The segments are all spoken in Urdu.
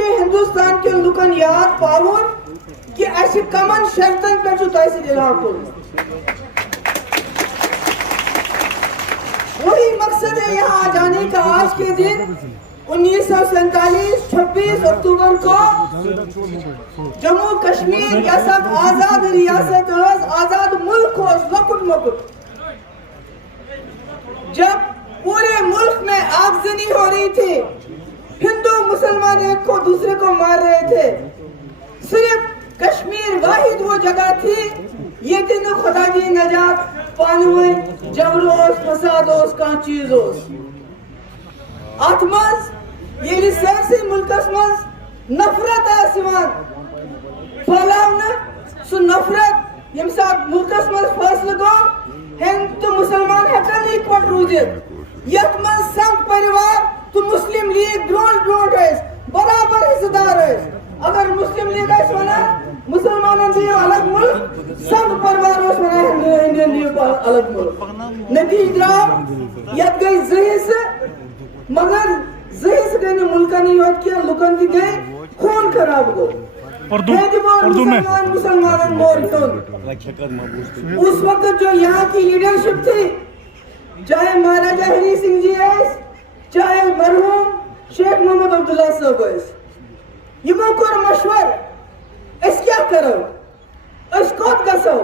ہندوستان کے لکن یاد پاؤن کہ ایسی کمن شرطن پر جو تحصیل الحاق کو وہی مقصد ہے یہاں جانے کا آج کے دن 1947 26 اکتوبر کو جموں کشمیر ریاست آزاد ریاست آزاد ملک کو لکن ملک جب پورے ملک میں آگزنی ہو رہی تھی ہندو مسلمان ایک کو دوسرے کو مار رہے تھے صرف کشمیر واحد وہ جگہ تھی یہ دن خدا جی نجات پانوے جبروس فسادوس کا چیزوس آتماز یہ سیاسی ملکس مز نفرت آسمان پھیلاؤنا سو نفرت یم ساتھ ملکس مز فاصلہ گو ہند تو مسلمان ہکن ایک وقت روزت یک مز سنگ پریوار تو مسلم لیگ برونٹ ہے برابر حصہ دار ہے اگر مسلم لیگ ہے سونا مسلمانوں سے الگ ملک سب پرواروں سے انڈین لیگ الگ ملک نتیج درام یت گئی زہی سے مگر زہی سے گئی ملکہ نہیں ہوت کیا لکن کی گئی خون خراب ہو مسلمان مورتون اس وقت جو یہاں کی لیڈرشپ تھی چاہے مہاراجہ ہری سنگھ جی ہے چاہے مرحوم شیخ محمد عبداللہ صاحب ہے یہ موقع مشور اس کیا کرو اس کوت گسو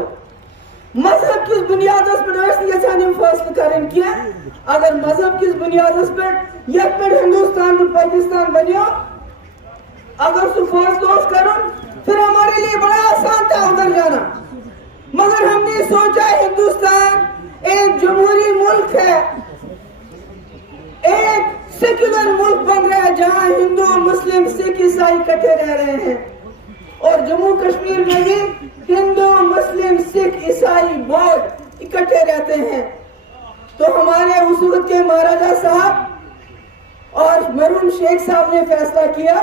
مذہب کس بنیاد اس پر اس نے سانیم فاصل کریں کیا اگر مذہب کس بنیاد اس پر یک پر ہندوستان اور پاکستان بنیو اگر سو فاصل اس کروں پھر ہمارے لیے بڑا آسان تھا ادھر جانا مگر ہم نے سوچا ہندوستان ایک جمہوری ملک ہے ایک سیکولر ملک بن رہا ہے جہاں ہندو مسلم سکھ عیسائی اکٹھے رہ رہے ہیں اور جموں کشمیر میں بھی ہندو مسلم سکھ عیسائی بودھ اکٹھے رہتے ہیں تو ہمارے اس وقت کے مہاراجہ صاحب اور مرحوم شیخ صاحب نے فیصلہ کیا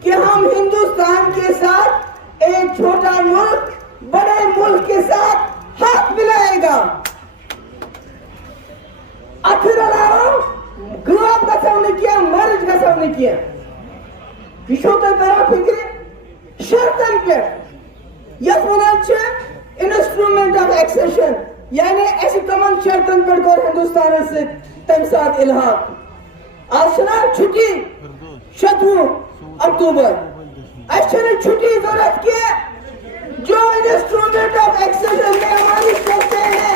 کہ ہم ہندوستان کے ساتھ ایک چھوٹا ملک بڑے ملک کے ساتھ ہاتھ ملائے گا اتھر علاوہ گروپ کا سب نے کیا مرج کا سب نے کیا وشوتا طرح فکر شرطن پر یک منانچہ انسٹرومنٹ آف ایکسیشن یعنی ایسی کمان شرطن پر کور ہندوستان سے تمسات الحاق آسنا چھٹی 7 اکتوبر ایسے چھٹی ضرورت کے جو انسٹرومنٹ آف ایکسیشن میں ہماری کرتے ہیں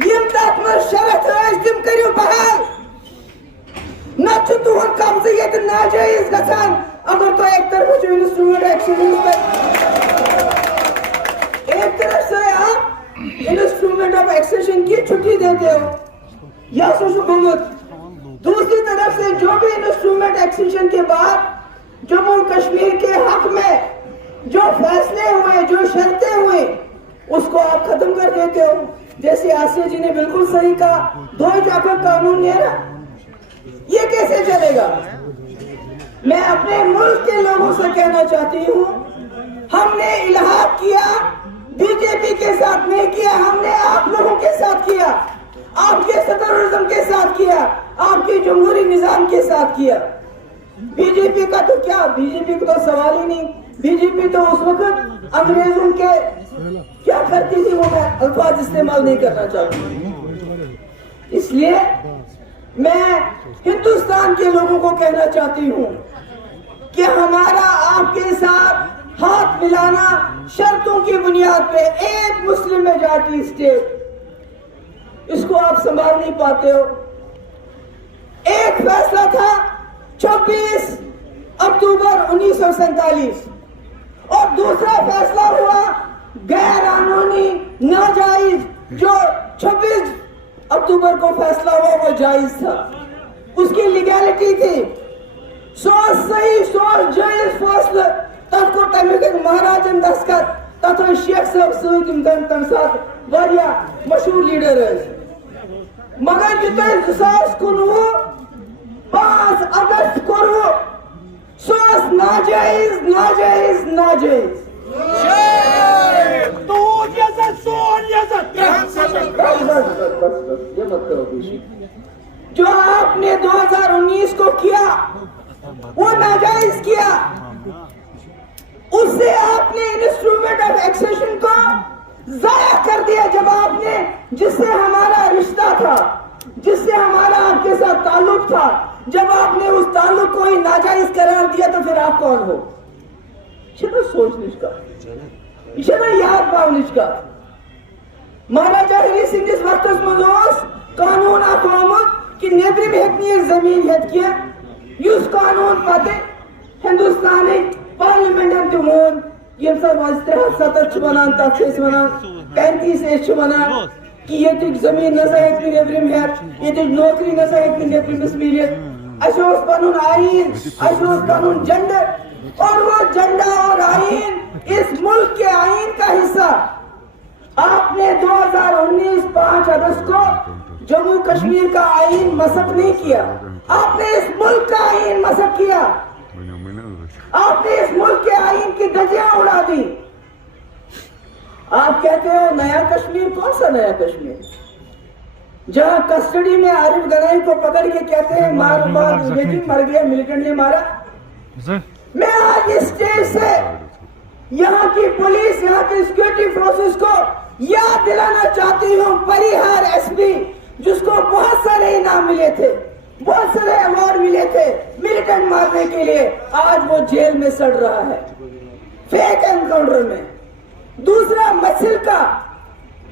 یم تات میں شرط ہے تم کریو بحال نہ چھتو ہن قبضیت ناجائز گسان اگر تو ایک طرف جو انسٹرومنٹ ایکسیشن ایک طرف سے آپ انسٹرومنٹ آف ایکسیشن کی چھٹی دیتے ہو یا سوشو حکومت دوسری طرف سے جو بھی انسٹرومنٹ ایکسیشن کے بعد جموں کشمیر کے حق میں جو فیصلے ہوئے جو شرطیں ہوئے اس کو آپ ختم کر دیتے ہو جیسے آسیہ جی نے بالکل صحیح کہا دو جاکر قانون ہے نا یہ کیسے چلے گا میں اپنے ملک کے لوگوں سے کہنا چاہتی ہوں ہم نے الحاق کیا بی جے پی کے ساتھ نہیں کیا ہم نے آپ لوگوں کے ساتھ کیا آپ کے سیکولرزم کے ساتھ کیا آپ کے جمہوری نظام کے ساتھ کیا بی جے پی کا تو کیا بی جے پی کا تو سوال ہی نہیں بی جے پی تو اس وقت انگریزوں کے کیا کرتی تھی وہ میں الفاظ استعمال نہیں کرنا چاہتا اس لیے میں ہندوستان کے لوگوں کو کہنا چاہتی ہوں کہ ہمارا آپ کے ساتھ ہاتھ ملانا شرطوں کی بنیاد پہ ایک مسلم میجارٹی اسٹیٹ اس کو آپ سنبھال نہیں پاتے ہو ایک فیصلہ تھا 26 اکتوبر 1947 اور دوسرا فیصلہ ہوا غیر قانونی ناجائز جو 26 اکتوبر کو فیصلہ ہوا وہ جائز تھا اس کی لیگیلٹی تھی سوچ صحیح سوچ جائز فیصلہ تب کو تمیک مہاراجن دستخط تب شیخ صاحب سوچ تم ساتھ واریا مشہور لیڈر ہے مگر جتنے 2019 5 اگست کو سوچ ناجائز ناجائز ناجائز جو آپ نے 2019 کو کیا وہ ناجائز کیا. اس سے آپ نے انسٹرومنٹ آف ایکسیشن کو ضائع کر دیا. جب آپ نے جس سے ہمارا رشتہ تھا, جس سے ہمارا آپ کے ساتھ تعلق تھا, جب آپ نے اس تعلق کو ہی ناجائز قرار دیا تو پھر آپ کون ہو؟ یہ سوچ کا, یہ یاد پاؤنش کا. مہاراجا ہری سنگھ اس وقت مزوس قانون اقوامت کی نیبرم ہیکنی زمین ہیت کیا. یس قانون پتہ ہندوستان پارلیمنٹن تمون یم سب 370 ونان تک 35 ونان کہ یہ زمین نسا ہیکہ نیبرم ہیت, یہ نوکری نسا ہیکہ نیبرمس ملت. اس پنن آئین, اس پنن جنڈر, اور وہ جھنڈا اور آئین اس ملک کے آئین کا حصہ. آپ نے 2019 5 اگست کو جموں کشمیر کا آئین مسخ نہیں کیا, آپ نے اس ملک کا آئین مسخ کیا. آپ نے اس ملک کے آئین کی دھجیاں اڑا دی. آپ کہتے ہو نیا کشمیر. کون سا نیا کشمیر؟ جہاں کسٹڈی میں عارف گنائی کو پکڑ کے کہتے ہیں مر گیا, ملیٹنٹ نے مارا. میں آج اس اسٹیج سے یہاں کی پولیس, یہاں کی سیکورٹی فورسز کو یاد دلانا چاہتی ہوں, پریہار ایس پی جس کو بہت سارے انعام ملے تھے, بہت سارے ایوارڈ ملے تھے ملیٹنٹ مارنے کے لیے, آج وہ جیل میں سڑ رہا ہے فیک انکاؤنٹر میں. دوسرا مسل کا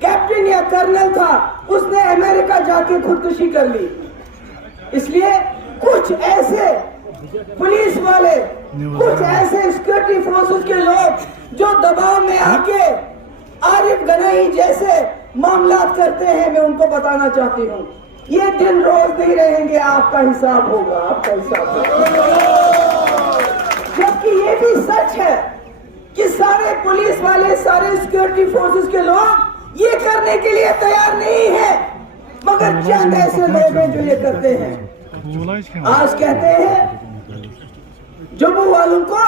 کیپٹن یا کرنل تھا, اس نے امریکہ جا کے خودکشی کر لی. اس لیے کچھ ایسے پولیس والے, کچھ ایسے سیکورٹی فورسز کے لوگ جو دباؤ میں آ کے عارف گنائی جیسے معاملات کرتے ہیں, میں ان کو بتانا چاہتی ہوں یہ دن روز نہیں رہیں گے, آپ کا حساب ہوگا, آپ کا حساب ہوگا. جبکہ یہ بھی سچ ہے کہ سارے پولیس والے, سارے سیکورٹی فورسز کے لوگ یہ کرنے کے لیے تیار نہیں ہیں, مگر چند ایسے لوگ ہیں جو یہ کرتے ہیں. آج کہتے ہیں جموں والوں کو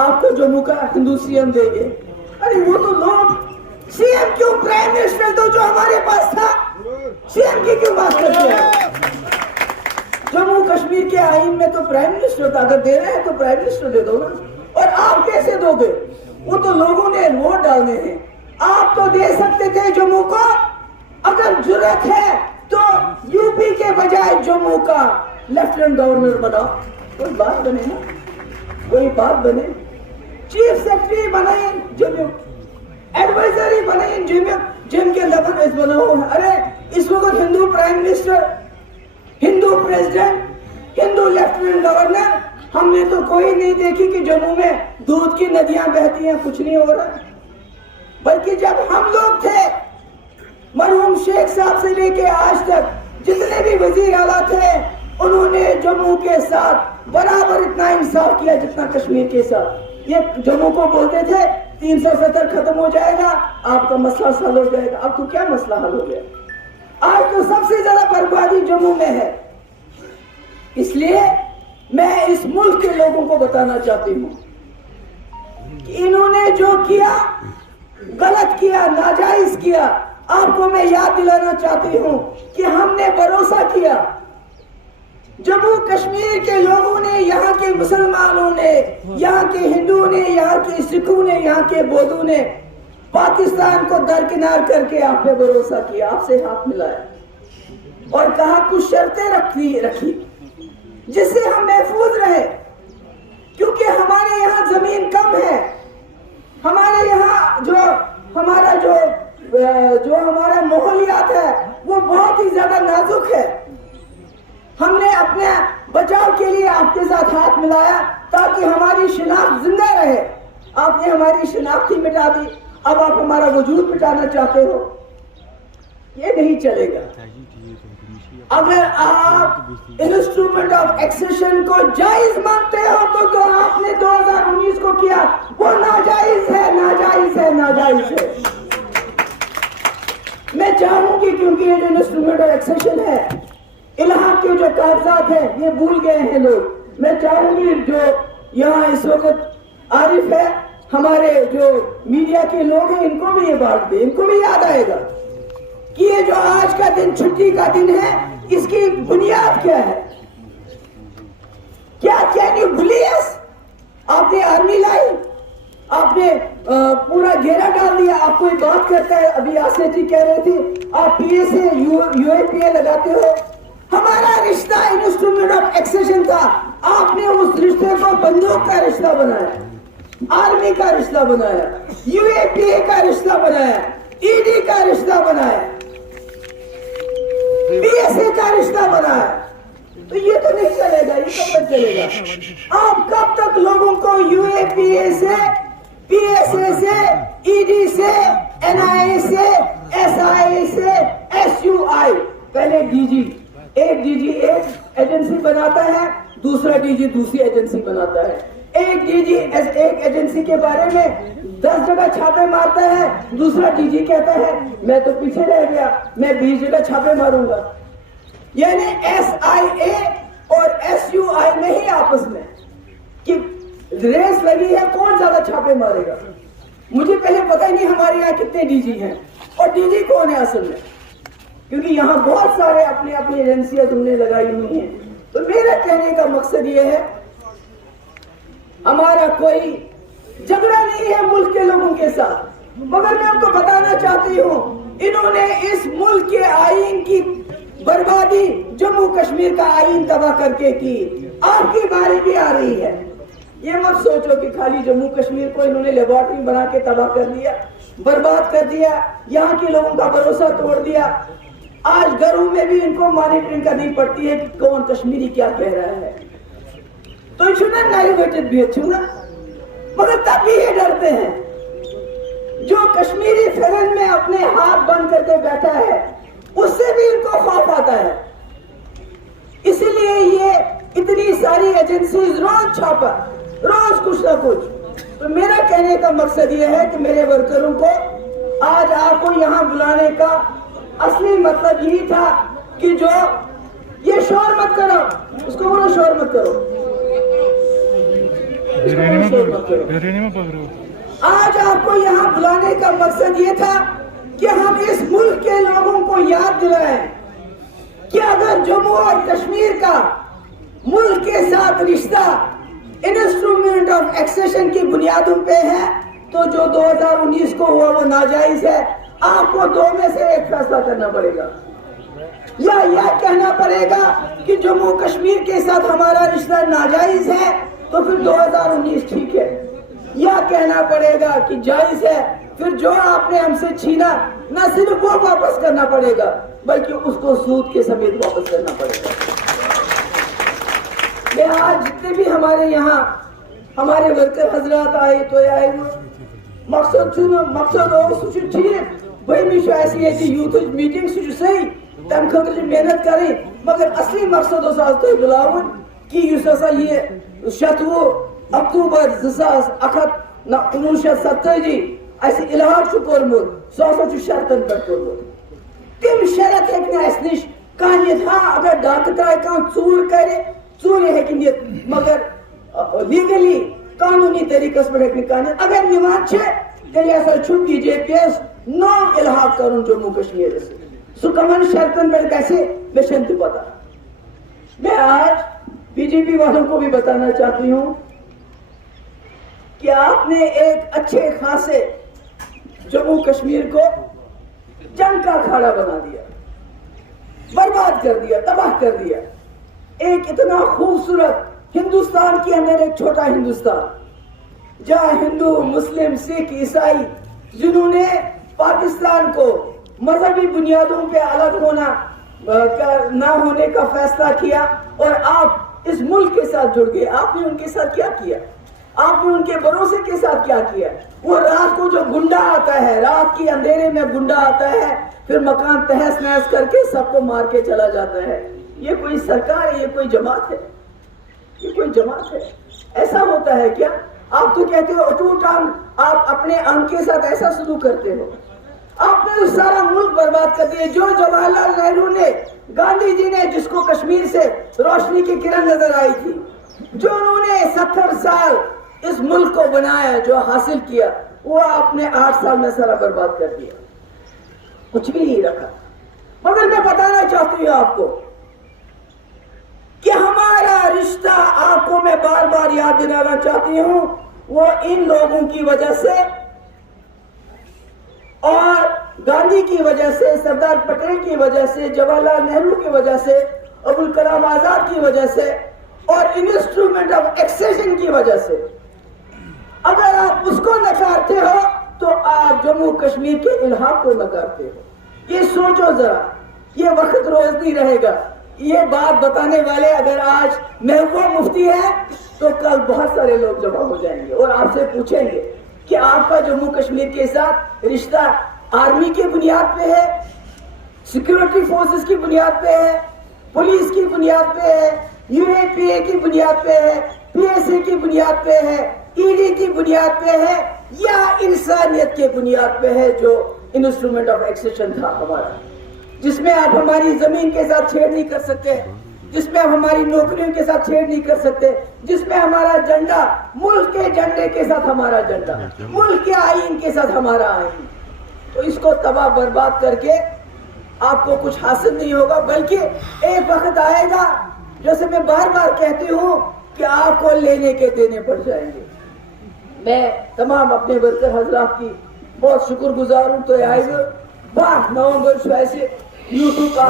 آپ کو جموں کا ہندو سی ایم دیں گے. ارے وہ تو لوگ سی ایم کیوں, پرائم منسٹر دو جو ہمارے پاس تھا, سی ایم کی کیوں بات کرتے ہیں؟ جموں کشمیر کے آئین میں تو پرائم منسٹر تھا, اگر دے رہے ہیں تو پرائم منسٹر دے دو نا. اور آپ کیسے دو گے؟ وہ تو لوگوں نے ووٹ ڈالنے ہیں. آپ تو دے سکتے تھے جموں کو, اگر جرت ہے تو یو پی کے بجائے جموں کا لیفٹیننٹ گورنر بناؤ, کوئی بات بنے نا, کوئی بات بنے. چیف سیکرٹری بنائیں جموں, ایڈوائزری بنائیں جموں, جن کے لیول اس بنا ہو. ارے اس وقت ہندو پرائم منسٹر, ہندو پریزیڈنٹ, ہندو لیفٹیننٹ گورنر, ہم نے تو کوئی نہیں دیکھی کہ جموں میں دودھ کی ندیاں بہتی ہیں, کچھ نہیں ہو رہا. بلکہ جب ہم لوگ تھے, مرحوم شیخ صاحب سے لے کے آج تک جتنے بھی وزیر اعلیٰ تھے, انہوں نے جموں کے ساتھ برابر اتنا انصاف کیا جتنا کشمیر کے ساتھ. یہ جموں کو بولتے تھے 370 ختم ہو جائے گا, آپ کا مسئلہ حل ہو جائے گا. اب تو کیا مسئلہ حل ہو گیا؟ آج تو سب سے زیادہ بربادی جموں میں ہے. اس لیے میں اس ملک کے لوگوں کو بتانا چاہتی ہوں کہ انہوں نے جو کیا غلط کیا, ناجائز کیا. آپ کو میں یاد دلانا چاہتی ہوں کہ ہم نے بھروسہ کیا, جموں کشمیر کے لوگوں نے, یہاں کے مسلمانوں نے, یہاں کے ہندوؤں نے, یہاں کے سکھوں نے, یہاں کے بودھوں نے پاکستان کو درکنار کر کے آپ پہ بھروسہ کیا, آپ سے ہاتھ ملایا اور کہا کچھ شرطیں رکھی جس سے ہم محفوظ رہے. کیونکہ ہمارے یہاں زمین کم ہے, ہمارے یہاں جو ہمارا ماحولیات ہے وہ بہت ہی زیادہ نازک ہے. ہم نے اپنے بچاؤ کے لیے آپ کے ساتھ ہاتھ ملایا تاکہ ہماری شناخت زندہ رہے. آپ نے ہماری شناخت ہی مٹا دی, اب آپ ہمارا وجود مٹانا چاہتے ہو, یہ نہیں چلے گا. اگر آپ انسٹرومنٹ آف ایکسیشن کو جائز مانتے ہو تو جو آپ نے 2019 کو کیا وہ ناجائز ہے, ناجائز ہے, ناجائز ہے. میں چاہوں گی کیونکہ یہ جو انسٹرومنٹ آف ایکسیشن ہے, الحاق کے جو کاغذات ہیں یہ بھول گئے ہیں لوگ. میں چاہوں گی جو یہاں اس وقت عارف ہے, ہمارے جو میڈیا کے لوگ ہیں, ان کو بھی یہ بات دے, ان کو بھی یاد آئے گا کہ یہ جو آج کا دن چھٹی کا دن ہے, اس کی بنیاد کیا ہے. کیا کین یو بلیو؟ آپ نے آرمی لائی، آپ نے پورا گھیرا ڈال دیا، آپ کوئی بات کرتا ہے، ابھی آسیہ جی کہہ رہے تھے آپ پی اے سے یو اے پی اے لگاتے ہو. ہمارا رشتہ انسٹرومنٹ آف ایکسیشن تھا، آپ نے اس رشتے کو بندوق کا رشتہ بنایا، آرمی کا رشتہ بنایا، یو اے پی اے کا رشتہ بنایا، ای ڈی کا رشتہ بنایا، پی ایس اے کا رشتہ بنایا. تو یہ تو نہیں چلے گا، یہ کب تک چلے گا؟ آپ کب تک لوگوں کو یو اے پی اے سے، پی ایس اے سے، ای ڈی سے، این آئی اے سے، ایس آئی اے سے، ایس یو آئی، پہلے ڈی جی، ایک ڈی جی ایک ایجنسی بناتا ہے، دوسرا ڈی جی دوسری ایجنسی بناتا ہے. ایک ڈی جی ایک ایجنسی کے بارے میں 10 جگہ چھاپے مارتا ہے، دوسرا ڈی جی کہتا ہے میں تو پیچھے رہ گیا، میں 20 جگہ چھاپے ماروں گا. یعنی ایس آئی اے اور ایس یو آئی میں ہی آپس میں کہ ریس لگی ہے کون زیادہ چھاپے مارے گا. مجھے پہلے پتہ ہی نہیں ہمارے یہاں کتنے ڈی جی ہیں اور ڈی جی کون ہے اصل میں، کیونکہ یہاں بہت سارے اپنی اپنی ایجنسیاں تم نے لگائی ہوئی ہیں. تو میرا کہنے کا مقصد یہ ہے ہمارا کوئی جھگڑا نہیں ہے ملک کے لوگوں کے ساتھ، مگر میں آپ کو بتانا چاہتی ہوں انہوں نے اس ملک کے آئین کی بربادی جموں کشمیر کا آئین تباہ کر کے کی. آپ کی باری بھی آ رہی ہے. یہ مت سوچو کہ خالی جموں کشمیر کو انہوں نے لیبارٹری بنا کے تباہ کر دیا، برباد کر دیا، یہاں کے لوگوں کا بھروسہ توڑ دیا. آج گھروں میں بھی ان کو مانیٹرنگ کرنی پڑتی ہے کہ کون کشمیری کیا کہہ رہا ہے. تو نیویٹڈ بھی اچھو نا، مگر تب بھی یہ ڈرتے ہیں. جو کشمیری فلم میں اپنے ہاتھ بند کر کے بیٹھا ہے اس سے بھی ان کو خوف آتا ہے. اسی لیے یہ اتنی ساری ایجنسیز روز چھاپا، روز کچھ نہ کچھ. تو میرا کہنے کا مقصد یہ ہے کہ میرے ورکروں کو آج آپ کو یہاں بلانے کا اصلی مطلب یہی تھا کہ جو یہ شور مت کرو، اس کو بولو شور مت کرو، آج آپ کو یہاں بلانے کا مقصد یہ تھا کہ ہم اس ملک کے لوگوں کو یاد دلائیں کہ اگر جموں اور کشمیر کا ملک کے ساتھ رشتہ انسٹرومنٹ آف ایکسیشن کی بنیادوں پہ ہے تو جو 2019 کو ہوا وہ ناجائز ہے. آپ کو دو میں سے ایک فیصلہ کرنا پڑے گا، یا یہ کہنا پڑے گا کہ جموں کشمیر کے ساتھ ہمارا رشتہ ناجائز ہے تو پھر 2019 ٹھیک ہے، یا کہنا پڑے گا کہ جائز ہے، پھر جو آپ نے ہم سے چھینا نہ صرف وہ واپس کرنا پڑے گا بلکہ اس کو سود کے سمیت واپس کرنا پڑے گا. میں آج جتنے بھی ہمارے یہاں ہمارے ورکر حضرات آئے تو آئے وہ مقصد ہو ٹھیک بھائی میں ایسی ایسی یوتھ میٹنگ سے صحیح تم خاطر محنت کریں، مگر اصلی مقصد اس تو بلاون کہ یہ 7 اکتوبر 1970 اسی الحاق کورمت سہ شرطن پہ کورمت. تم شرط ہیکہ اس نش کھانت، ہاں اگر ڈاکہ ترائے کان ژور کرے ژور ہیکہ نت، مگر لیگلی قانونی طریقہ پہ ہیکہ کھانت. اگر نوان تیل ہسا بی جے پی یس نو الحاق کرن جموں کشمیر سے، سہ کمن شرطن پہ گھے مے چھنہ پتہ. میں آج بی جے پی والوں کو بھی بتانا چاہتی ہوں کہ آپ نے ایک اچھے خاصے جموں کشمیر کو جنگ کا اکھاڑا بنا دیا، برباد کر دیا، تباہ کر دیا. ایک اتنا خوبصورت ہندوستان کے اندر ایک چھوٹا ہندوستان جہاں ہندو، مسلم، سکھ، عیسائی جنہوں نے پاکستان کو مذہبی بنیادوں پہ الگ ہونا نہ ہونے کا فیصلہ کیا اور آپ اس ملک کے ساتھ جڑ گئے. آپ نے ان کے ساتھ کیا کیا؟ آپ نے ان کے بھروسے کے ساتھ کیا کیا؟ وہ رات کو جو گنڈا آتا ہے، رات کے اندھیرے میں گنڈا آتا ہے، پھر مکان تہس نہس کر کے سب کو مار کے چلا جاتا ہے. یہ کوئی سرکار ہے؟ یہ کوئی جماعت ہے؟ یہ کوئی جماعت ہے؟ ایسا ہوتا ہے کیا؟ آپ تو کہتے ہو اٹوٹ ٹانگ، آپ اپنے انگ کے ساتھ ایسا سلوک کرتے ہو. آپ نے سارا ملک برباد کر دیا. جو جواہر لال نہرو نے، گاندھی جی نے، جس کو کشمیر سے روشنی کی کرن نظر آئی تھی، جو انہوں نے 70 سال اس ملک کو بنایا، جو حاصل کیا، وہ آپ نے 8 سال میں سارا برباد کر دیا، کچھ بھی نہیں رکھا. مگر میں بتانا چاہتی ہوں آپ کو کہ ہمارا رشتہ آپ کو میں بار بار یاد دلانا چاہتی ہوں، وہ ان لوگوں کی وجہ سے اور گاندھی کی وجہ سے، سردار پٹیل کی وجہ سے، جواہر لال نہرو کی وجہ سے، ابوالکلام آزاد کی وجہ سے اور انسٹرومنٹ آف ایکسیشن کی وجہ سے۔ اگر آپ اس کو نکارتے ہو تو آپ جموں کشمیر کے الحاق کو نکارتے ہو۔ یہ سوچو ذرا، یہ وقت روز نہیں رہے گا۔ یہ بات بتانے والے اگر آج محبوبہ مفتی ہے تو کل بہت سارے لوگ جمع ہو جائیں گے اور آپ سے پوچھیں گے کہ آپ کا جموں کشمیر کے ساتھ رشتہ آرمی کی بنیاد پہ ہے، سیکورٹی فورسز کی بنیاد پہ ہے، پولیس کی بنیاد پہ ہے، یو اے پی اے کی بنیاد پہ ہے، پی ایس اے کی بنیاد پہ ہے، ای ڈی کی بنیاد پہ ہے، یا انسانیت کے بنیاد پہ ہے جو انسٹرومنٹ آف ایکسیشن تھا ہمارا، جس میں آپ ہماری زمین کے ساتھ چھیڑ نہیں کر سکتے، جس میں آپ ہماری نوکریوں کے ساتھ چھیڑ نہیں کر سکتے، جس میں ہمارا جھنڈا ملک کے جھنڈے کے ساتھ ہمارا جھنڈا، ملک کے آئین کے ساتھ ہمارا آئین۔ تو اس کو تباہ برباد کر کے آپ کو کچھ حاصل نہیں ہوگا، بلکہ ایک وقت آئے گا جیسے میں بار بار کہتی ہوں کہ آپ کو لینے کے دینے پڑ جائیں گے۔ میں تمام اپنے ورکر حضرات کی بہت شکر گزار ہوں۔ تو آئے 12 نومبر سے یوٹیوب کا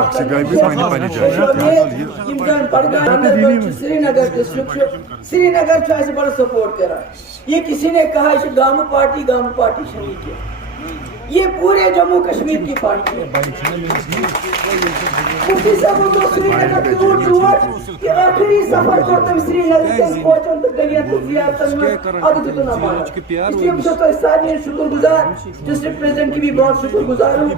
سری نگر ڈسٹرکٹ سری نگر سے بڑا سپورٹ کرا۔ یہ کسی نے کہا کہ گامو پارٹی شریک ہے، یہ پورے جموں کشمیر کی پارٹی ہے۔ مفتی صاحب تو سری نگر کی آخری سفر کو تم سری نگر سے پہنچو تو گلیاں تو زیارت میں اب جتنا مانا، اس لیے مجھے تو ساری شکر گزار ڈسٹرکٹ پریزیڈنٹ کی بھی بہت شکر گزار ہوں۔